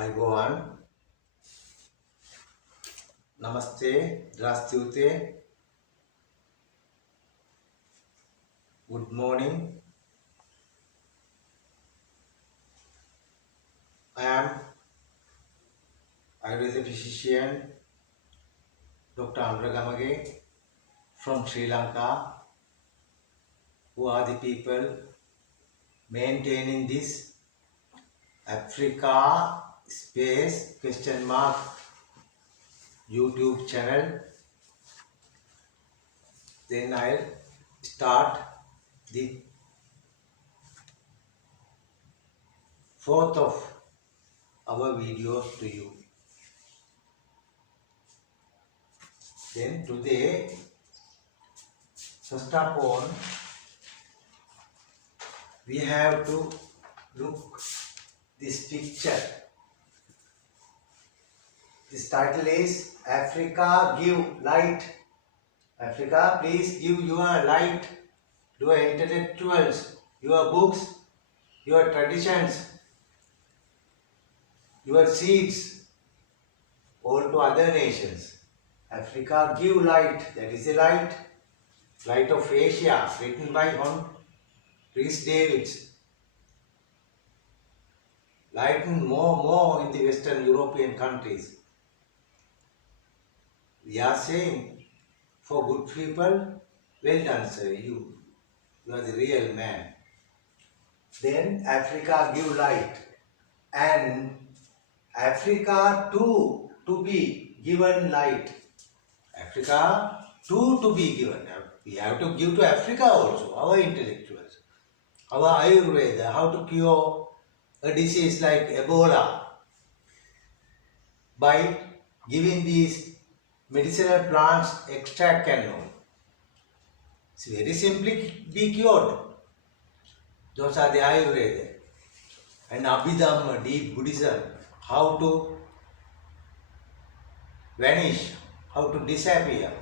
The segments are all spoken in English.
Ayubowan, Namaste, Здравствуйте, good morning. I am Ayurveda physician Dr. Anuragamage from Sri Lanka, who are the people maintaining this Africa space question mark YouTube channel. Then I'll start the fourth of our videos to you. Then today, first of all, we have to look this picture. This title is Africa Give Light. Africa, please give your light, your intellectuals, your books, your traditions, your seeds, all to other nations. Africa give light, that is the light. Light of Asia, written by Rhys Davids. Lighten more in the Western European countries. We are saying, for good people, well done sir, you are the real man. Then Africa give light, and Africa too to be given light. Africa too to be given. We have to give to Africa also, our intellectuals, our Ayurveda, how to cure a disease like Ebola by giving these medicinal plants extract and all. It's very simply be cured. Those are the Ayurveda. And Abhidhamma, deep Buddhism, how to vanish, how to disappear,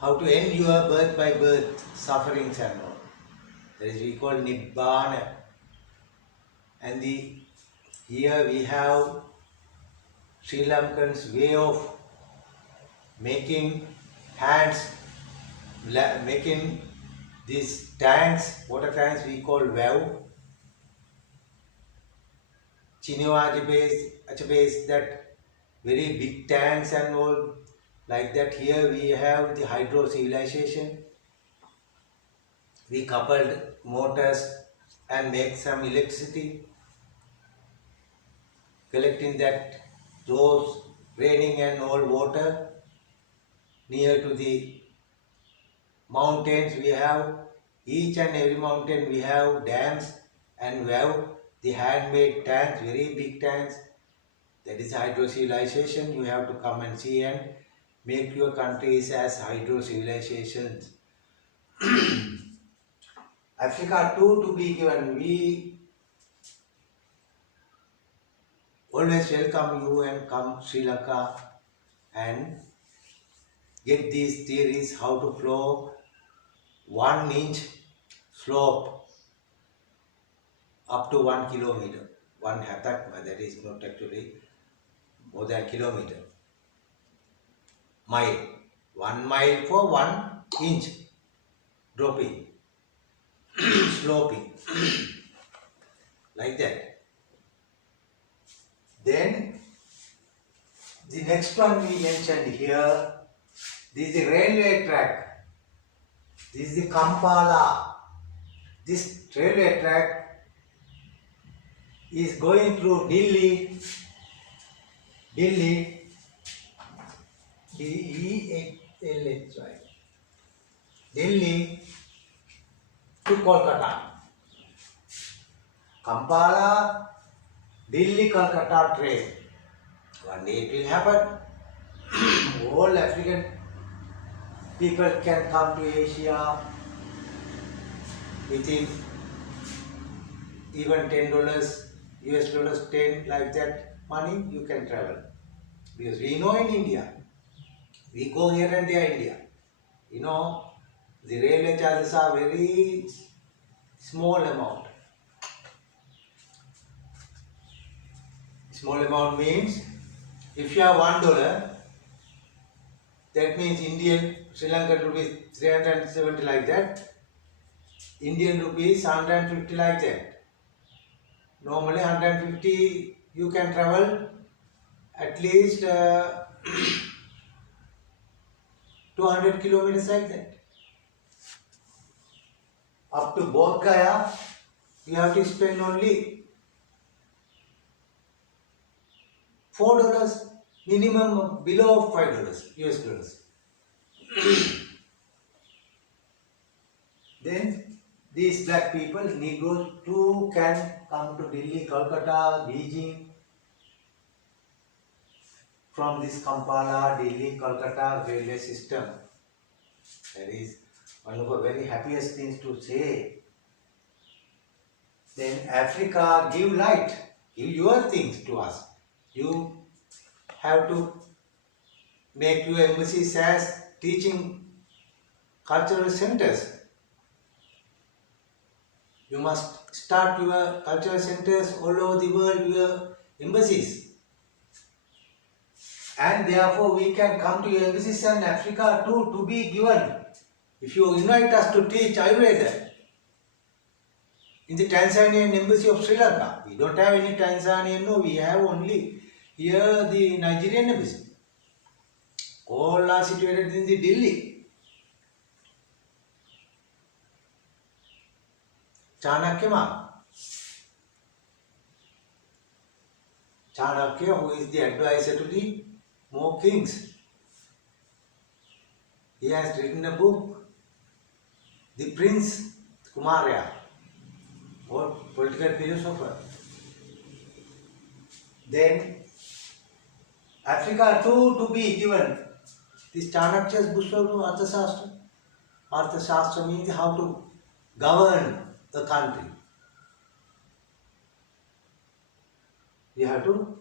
how to end your birth by birth sufferings and all. That is we call Nibbana. And here we have Sri Lankans' way of making hands, making these tanks, water tanks we call Vav. Chiniwaji that very big tanks and all. Like that here we have the hydro civilization. We coupled motors and make some electricity. Collecting those raining and all water near to the mountains. We have each and every mountain we have dams, and we have the handmade tanks, very big tanks. That is hydro civilization. You have to come and see and make your countries as hydro civilizations. Africa too to be given. We always welcome you and come Sri Lanka and get these theories how to flow 1 inch slope up to 1 kilometer. 1 hatak, that is not actually more than kilometer. Mile. 1 mile for 1 inch dropping, sloping, like that. Then the next one we mentioned here, this is the railway track. This is the Kampala. This railway track is going through Delhi, D-E-L-H-Y, Delhi to Kolkata. Kampala, Delhi, Kolkata train. One day it will happen. All African people can come to Asia within even $10, US dollars 10, like that money you can travel. Because we know in India, we go here and there India. You know, the railway charges are very small amount. Small amount means if you have $1, that means Indian, Sri Lankan rupees 370 like that, Indian rupees 150 like that. Normally 150 you can travel at least 200 kilometers like that. Up to Bodh Gaya, you have to spend only $4, minimum below $5 US dollars. Then these black people, Negroes too, can come to Delhi, Kolkata, Beijing. From this Kampala, Delhi, Kolkata railway system. That is one of the very happiest things to say. Then Africa, give light, give your things to us. You have to make your embassies as teaching cultural centers. You must start your cultural centers all over the world, your embassies. And therefore we can come to your embassies in Africa too to be given. If you invite us to teach Ayurveda in the Tanzanian embassy of Sri Lanka, we don't have any Tanzanian, no, we have only here the Nigerian embassy. All are situated in the Delhi. Chanakya, who is the advisor to the more kings. He has written a book, The Prince Kumarya, or political philosopher. Then Africa too to be given. This Chanakya's Bushvaru Arthashastra. Arthashastra means how to govern the country. We have to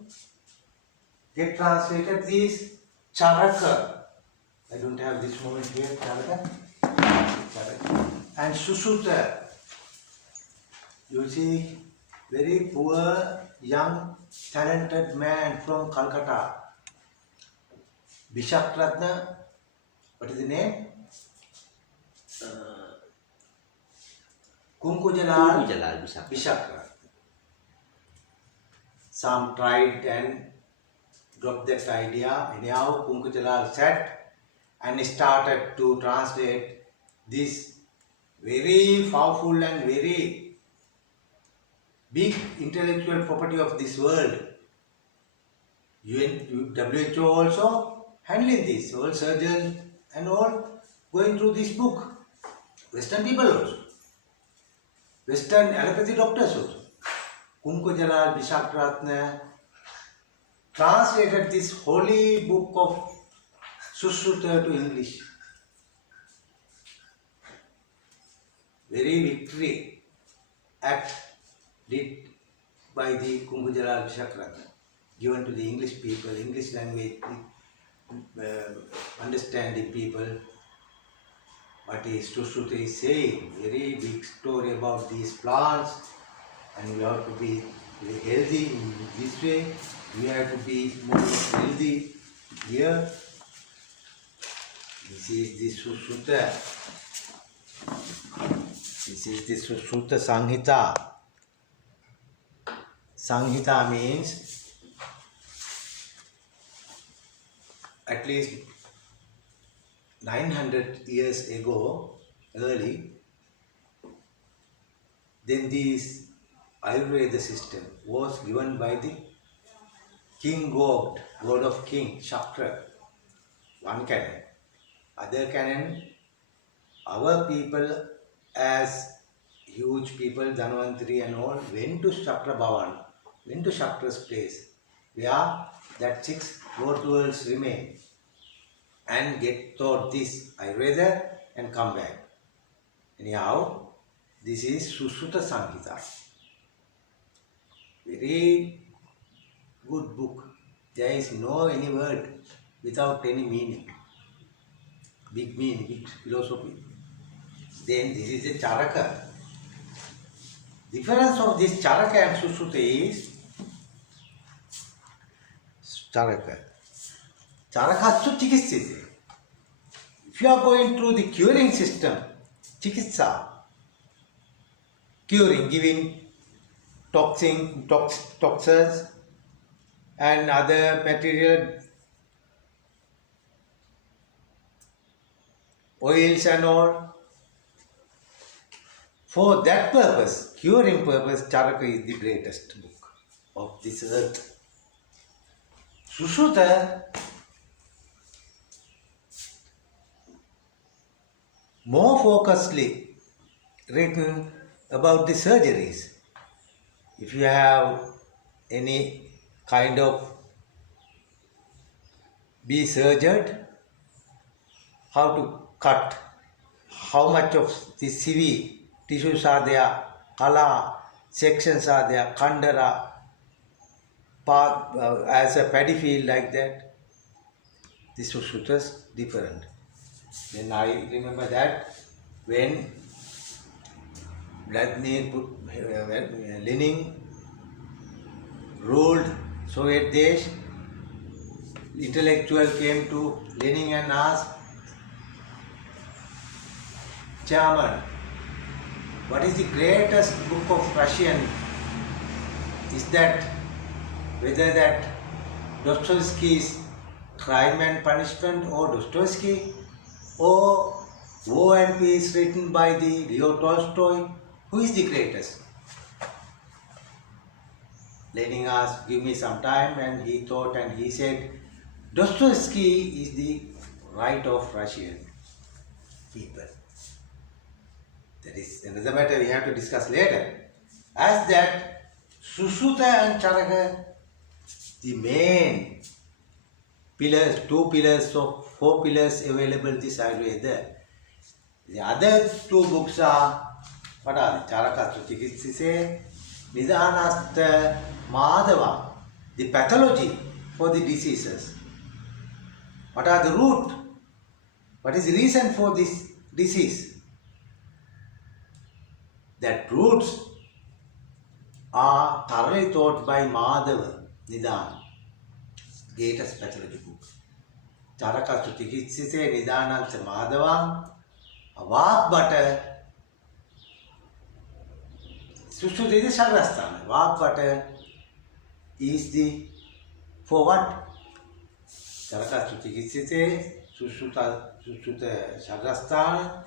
get translated this Charaka. I don't have this moment here, Charaka. And Susuta. You see, very poor, young, talented man from Calcutta. Bishak Ratna, what is the name? Kunkujalal Bishak Ratna. Some tried and dropped that idea. Anyhow, Kunkujalal sat and started to translate this very powerful and very big intellectual property of this world. WHO also handling this, all surgeons and all going through this book. Western people also, Western allopathy doctors also. Kunkujalal Bishakratna translated this holy book of Sushruta to English. Very victory act did by the Kunkujalal Bishakratna, given to the English people, English language, understanding people. What is Sushruta is saying, very big story about these plants, and we have to be very healthy in this way. We have to be more healthy here. This is the Sushruta. This is the Sushruta Sanghita. Sanghita means at least 900 years ago, early, then this Ayurveda system was given by the King God of King, Shakra, one canon. Other canon, our people as huge people, Dhanvantari and all, went to Shakra Bhavan, went to Shakra's place, where that 6 Lord worlds remain, and get taught this Ayurveda and come back. Anyhow, this is Sushruta Sanghita. Very good book. There is no any word without any meaning. Big meaning, big philosophy. Then this is a Charaka. Difference of this Charaka and Sushruta is Charaka. Charakatsu chikitsise. If you are going through the curing system, chikitsa, curing, giving toxins and other material, oils and all. For that purpose, curing purpose, Charaka is the greatest book of this earth. Sushruta, more focusedly written about the surgeries. If you have any kind of be surgered, how to cut, how much of the CV tissues are there, kala sections are there, kandara, part as a paddy field like that. This was different. Then I remember that when Vladimir Lenin ruled Soviet Desh, intellectual came to Lenin and asked, Chairman, what is the greatest book of Russian? Is that whether that Dostoevsky's Crime and Punishment or Dostoevsky or War and Peace written by the Leo Tolstoy? Who is the greatest? Lenin asked, give me some time, and he thought and he said, Dostoevsky is the right of Russian people. That is another matter we have to discuss later. As that, Sushruta and Charaka, the main pillars, 2 pillars of 4 pillars available in this Ayurveda. The other 2 books are, what are they? Charaka Chikitsise, Nidhanasta Madhava, the pathology for the diseases. What are the root? What is the reason for this disease? That roots are thoroughly taught by Madhava Nidhan, greatest pathology book. Charaka Chikitsise, Nidhananta Madhava, Vak Butter, Sushruta is the Shagrasthana. Vak Butter is the, for what? Charaka Chikitsise, Sushruta Shagrasthana,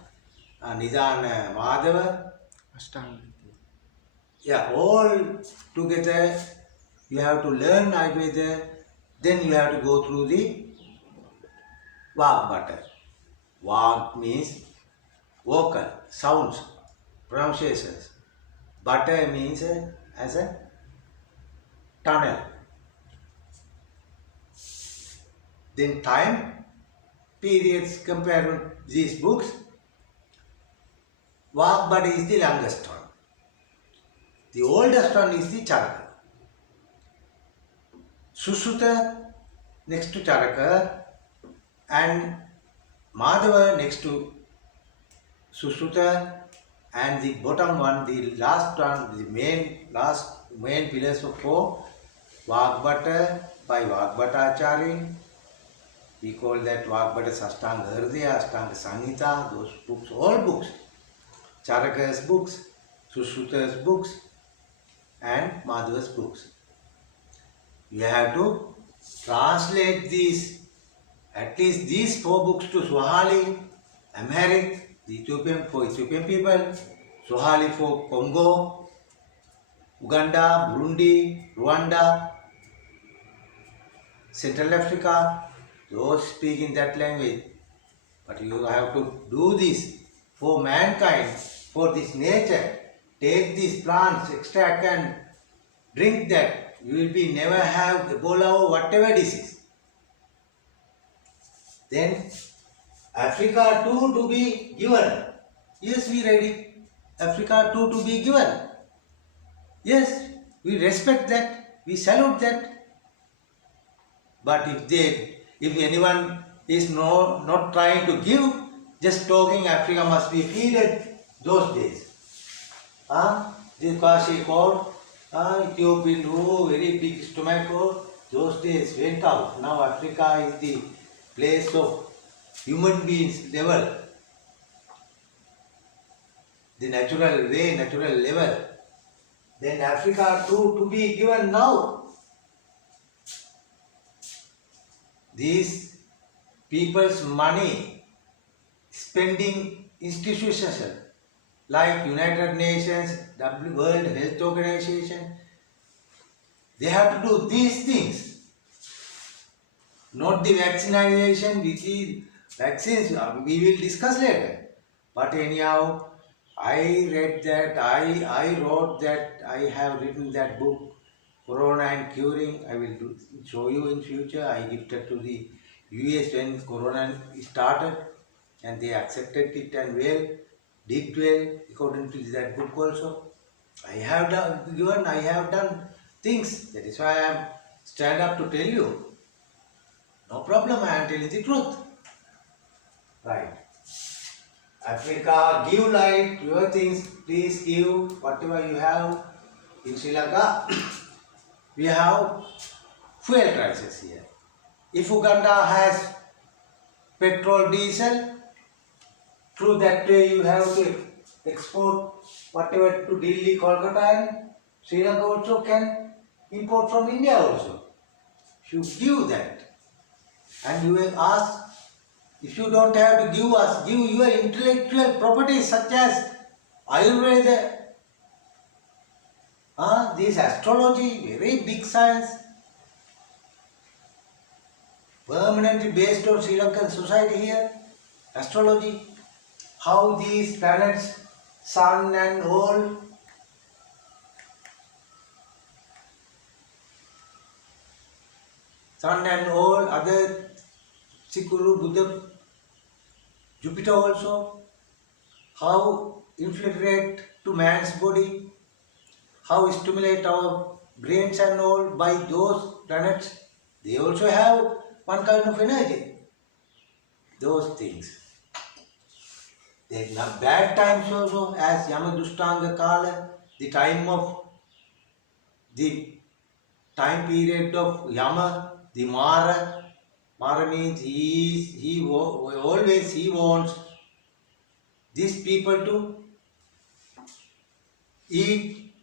Nidhana Madhava. Yeah, all together you have to learn Ayurveda, then you have to go through the Vak Butter. Vak means vocal, sounds, pronunciations. Butter means as a tunnel. Then time periods compared with these books. Vak Butter is the longest one. The oldest one is the Charaka. Sushruta next to Charaka and Madhava next to Sushruta, and the bottom one, the last one, the main pillars of 4, Vak Butter by Vak Bhattacharya. We call that Vak Butter Ashtanga Hridaya, Ashtanga Samhita, those books, all books. Charaka's books, Sushruta's books, and Madhava's books. You have to translate these, at least these 4 books to Swahili, Amharic, the Ethiopian for Ethiopian people, Swahili for Congo, Uganda, Burundi, Rwanda, Central Africa, those speak in that language. But you have to do this for mankind, for this nature. Take these plants, extract and drink that. You will be never have Ebola or whatever disease. Then Africa too to be given. Yes, we ready. Africa too to be given. Yes, we respect that. We salute that. But if anyone is not trying to give, just talking Africa must be feeded those days. Because she called Ethiopian, very big stomach, those days went out. Now Africa is the place of human beings level, the natural way, natural level. Then Africa too to be given now. These people's money spending institutions like United Nations, World Health Organization, they have to do these things. Not the vaccination with the vaccines, we will discuss later. But anyhow, I read that, I wrote that, I have written that book, Corona and Curing. I will show you in future. I gifted to the US when Corona started, and they accepted it and did well according to that book also. I have done things. That is why I am stand up to tell you. No problem, I am telling the truth. Right. Africa, give light, your things, please give whatever you have. In Sri Lanka, we have fuel crisis here. If Uganda has petrol, diesel, through that way you have to export whatever to Delhi, Kolkata, and Sri Lanka also can import from India also. You give that, and you will ask, if you don't have to give us, give your intellectual properties such as Ayurveda, this astrology, very big science, permanently based on Sri Lankan society here, astrology, how these planets, sun and all, other Sikuru, Buddha, Jupiter also, how infiltrate to man's body, how stimulate our brains and all by those planets. They also have one kind of energy. Those things. There are bad times also, as Yamadushtanga Kala, the time period of Yama, the Mara. Mara means he wants these people to eat,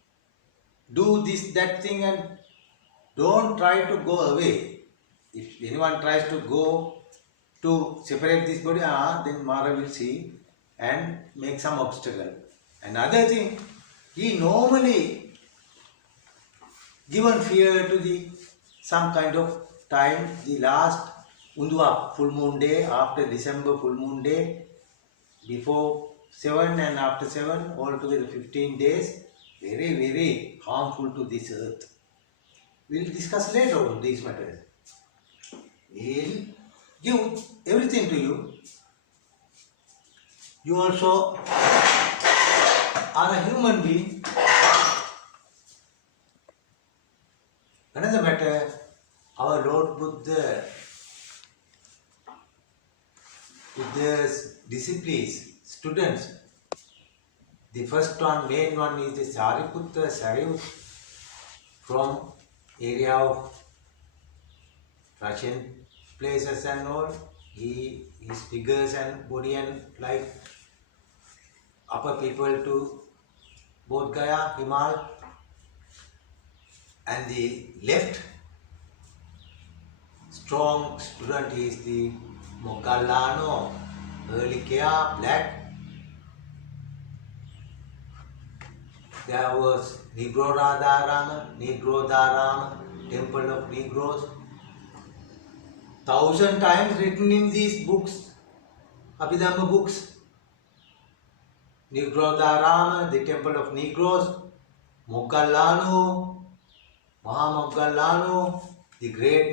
do this, that thing, and don't try to go away. If anyone tries to go to separate this body, then Mara will see and make some obstacle. Another thing, he normally given fear to some kind of time, the last Undua full moon day, after December full moon day, before 7 and after 7, altogether 15 days, very, very harmful to this earth. We will discuss later on these matters. We will give everything to you. You also are a human being. Another matter, our Lord Buddha, Buddha's disciples, students, the first one, main one is the Sariputta Sariyut from area of Russian places and all. His figures and body and like upper people to Bodh Gaya, Himal, and the left strong student is the Moggallano, early Kea, black. There was Negrodharama, temple of Negroes. 1,000 times written in these books, Abhidhamma books. Negrodharama, the temple of Negroes. Moggallano, Mahamoggallano, the great